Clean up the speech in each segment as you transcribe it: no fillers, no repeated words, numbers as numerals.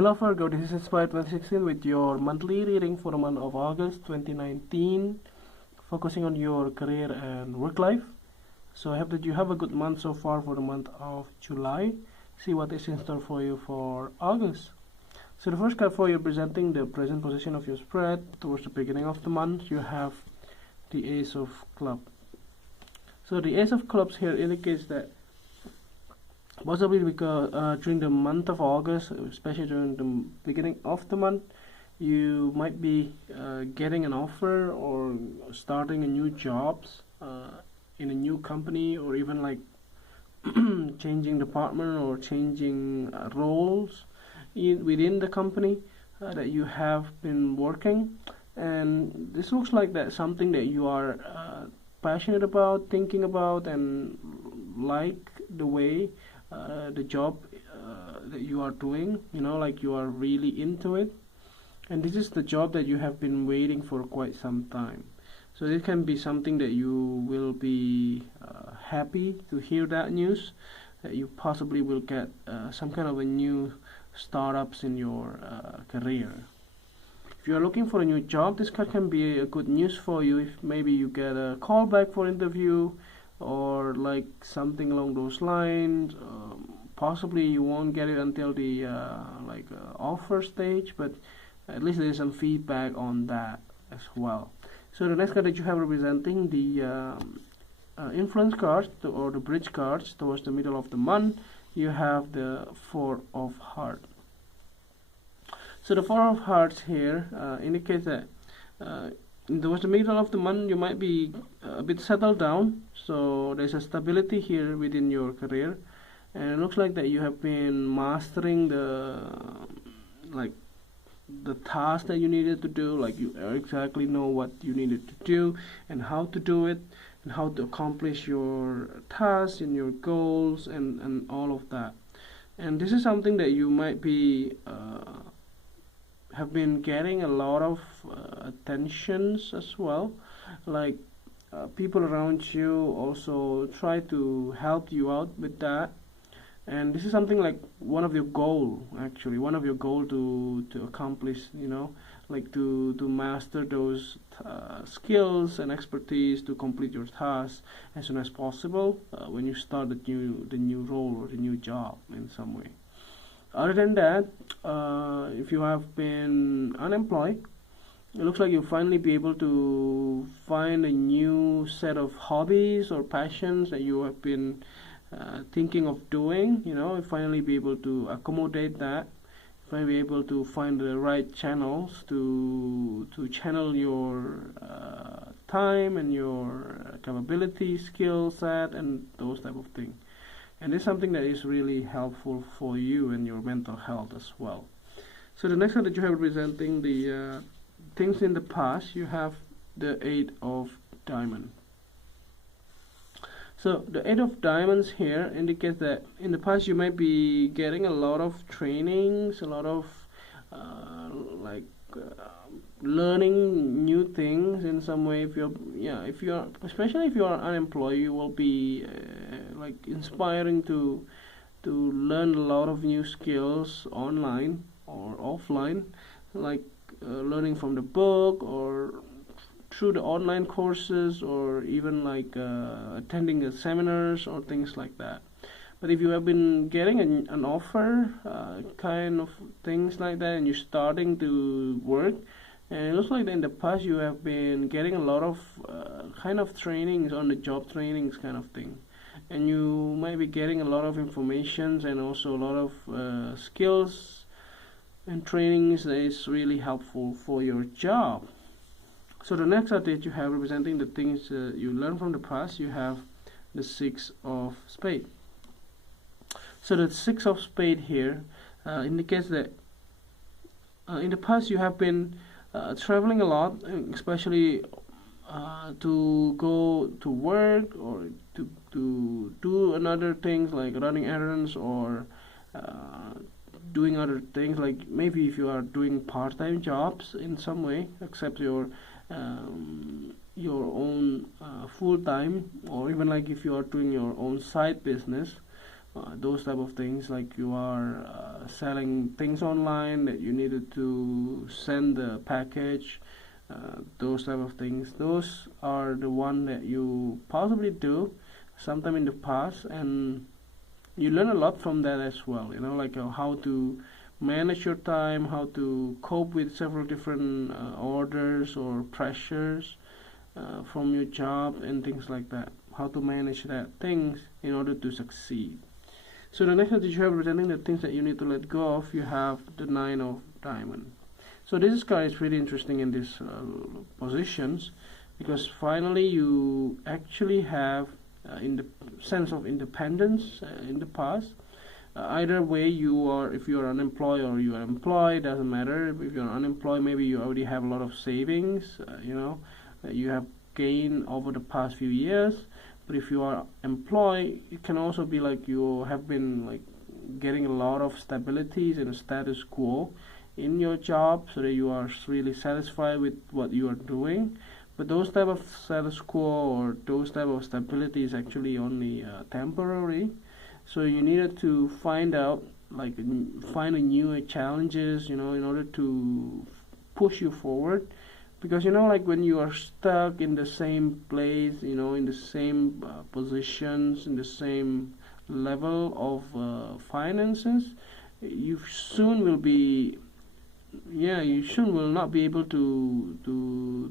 Hello Virgo, this is Inspired 2016 with your monthly reading for the month of August 2019, focusing on your career and work life. So I hope that you have a good month so far for the month of July. See what is in store for you for August. So the first card for you presenting the present position of your spread towards the beginning of the month, you have the Ace of Clubs. So the Ace of Clubs here indicates that possibly because during the month of August, especially during the beginning of the month, you might be getting an offer or starting a new jobs in a new company, or even like changing department or changing roles within the company that you have been working. And this looks like that something that you are passionate about, thinking about, and like the way the job that you are doing, like you are really into it, and this is the job that you have been waiting for quite some time. So this can be something that you will be happy to hear that news, that you possibly will get some kind of a new startups in your career. If you are looking for a new job, this card can be a good news for you. If maybe you get a call back for interview, or like something along those lines. Possibly you won't get it until the offer stage, but at least there's some feedback on that as well. So the next card that you have representing the influence cards, or the bridge cards towards the middle of the month, you have the Four of Hearts. So the Four of Hearts here indicates that towards the middle of the month you might be a bit settled down, so there's a stability here within your career, and it looks like that you have been mastering the task that you needed to do, like you exactly know what you needed to do and how to do it and how to accomplish your tasks and your goals and all of that. And this is something that you might be have been getting a lot of attentions as well, like people around you also try to help you out with that. And this is something like one of your goal to accomplish, like to master those skills and expertise to complete your tasks as soon as possible when you start the new role or the new job in some way. Other than that, if you have been unemployed, it looks like you'll finally be able to find a new set of hobbies or passions that you have been thinking of doing. You'll finally be able to accommodate that. You'll finally be able to find the right channels to channel your time and your capability, skill set, and those type of things. And this is something that is really helpful for you and your mental health as well. So the next one that you have representing the things in the past, you have the Eight of Diamonds. So the Eight of Diamonds here indicates that in the past you might be getting a lot of trainings, a lot of learning new things in some way. If you're especially if you are unemployed, you will be inspiring to learn a lot of new skills online or offline, like learning from the book or through the online courses, or even attending the seminars or things like that. But if you have been getting an offer, kind of things like that, and you're starting to work, and it looks like in the past you have been getting a lot of kind of trainings, on the job trainings kind of thing, and you might be getting a lot of information and also a lot of skills and trainings that is really helpful for your job. So the next update you have representing the things you learned from the past, you have the Six of Spades. So the Six of Spades here indicates that in the past you have been traveling a lot, especially to go to work or to do another things like running errands, or doing other things, like maybe if you are doing part-time jobs in some way, except your own full-time, or even like if you are doing your own side business, those type of things, like you are selling things online that you needed to send the package, those type of things. Those are the one that you possibly do sometime in the past, and you learn a lot from that as well, like how to manage your time, how to cope with several different orders or pressures from your job and things like that, how to manage that things in order to succeed. So the next one that you have representing the things that you need to let go of, you have the Nine of Diamond. So this card is pretty interesting in these positions, because finally you actually have in the sense of independence in the past. Either way, if you are unemployed or you are employed, doesn't matter. If you're unemployed, maybe you already have a lot of savings, that you have gained over the past few years. But if you are employed, it can also be like you have been like getting a lot of stabilities and a status quo in your job, so that you are really satisfied with what you are doing. But those type of status quo or those type of stability is actually only temporary. So you needed to find out, like, find a new challenges, in order to push you forward. Because like when you are stuck in the same place, in the same positions, in the same level of finances, you soon will be, you soon will not be able to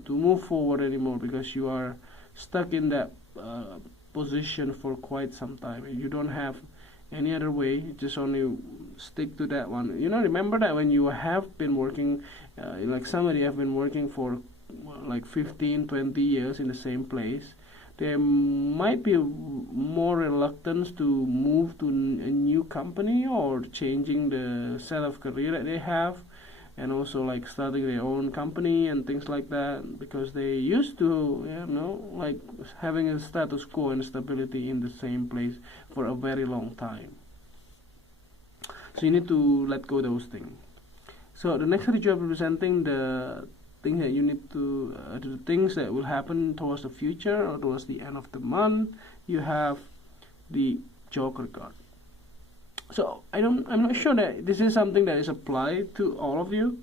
move forward anymore, because you are stuck in that position for quite some time. You don't have any other way, just only stick to that one. Remember that when you have been working, like somebody have been working for like 15-20 years in the same place, there might be more reluctance to move to a new company or changing the set of career that they have, and also like starting their own company and things like that, because they used to like having a status quo and stability in the same place for a very long time. So you need to let go of those things. So the next card you are representing the things that you need to the things that will happen towards the future or towards the end of the month. You have the Joker card. So I'm not sure that this is something that is applied to all of you,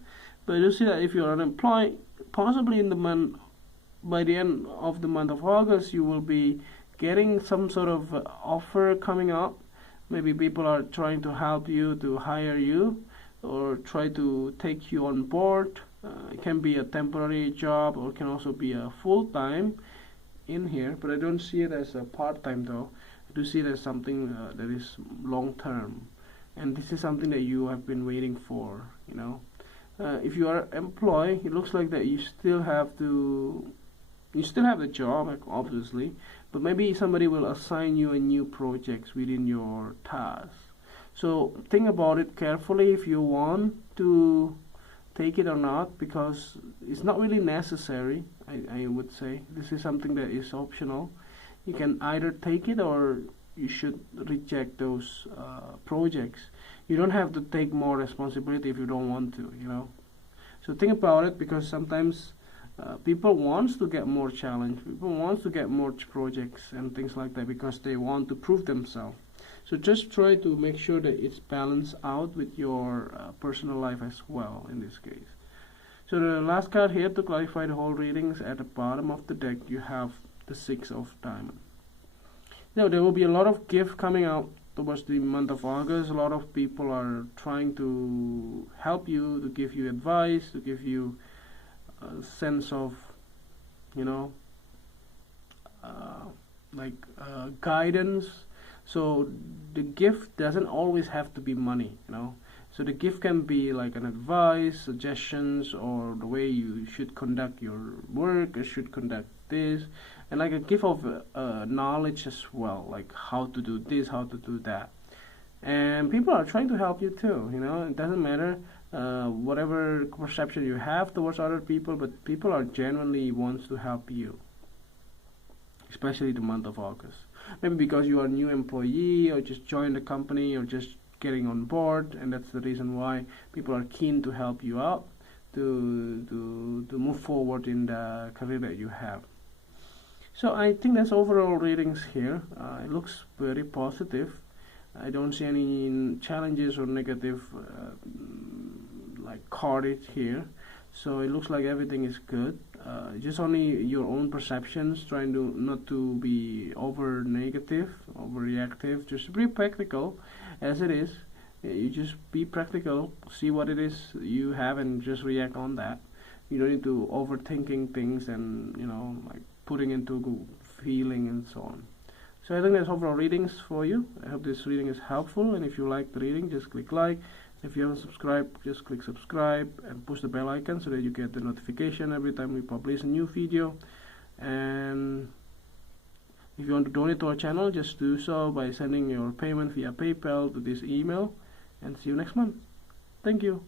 but you see that if you're unemployed, possibly by the end of the month of August, you will be getting some sort of offer coming up. Maybe people are trying to help you, to hire you, or try to take you on board. It can be a temporary job, or it can also be a full-time in here, but I don't see it as a part-time though. I do see it as something that is long-term, and this is something that you have been waiting for. If you are employed, it looks like that you still have the job, like, obviously, but maybe somebody will assign you a new projects within your task. So think about it carefully if you want to take it or not, because it's not really necessary. I would say this is something that is optional. You can either take it or you should reject those projects. You don't have to take more responsibility if you don't want to, So think about it, because sometimes people wants to get more challenge. People wants to get more projects and things like that, because they want to prove themselves. So just try to make sure that it's balanced out with your personal life as well in this case. So the last card here to clarify the whole readings, at the bottom of the deck you have the Six of Diamonds. Now there will be a lot of gift coming out towards the month of August. A lot of people are trying to help you, to give you advice, to give you a sense of, guidance. So the gift doesn't always have to be money, So the gift can be like an advice, suggestions, or the way you should conduct your work, or should conduct this, and like a gift of knowledge as well, like how to do this, how to do that. And people are trying to help you too, It doesn't matter whatever perception you have towards other people, but people are genuinely wants to help you, especially the month of August. Maybe because you are a new employee, or just joined the company, or just getting on board, and that's the reason why people are keen to help you out to move forward in the career that you have. So I think that's overall readings here. It looks very positive. I don't see any challenges or negative like carded here. So it looks like everything is good. Just only your own perceptions, trying to not to be over negative, over reactive. Just be practical as it is. You just be practical, see what it is you have, and just react on that. You don't need to overthinking things and like putting into feeling and so on. So I think that's overall readings for you. I hope this reading is helpful, and if you like the reading, just click like. If you haven't subscribed, just click subscribe and push the bell icon so that you get the notification every time we publish a new video. And if you want to donate to our channel, just do so by sending your payment via PayPal to this email, and see you next month. Thank you.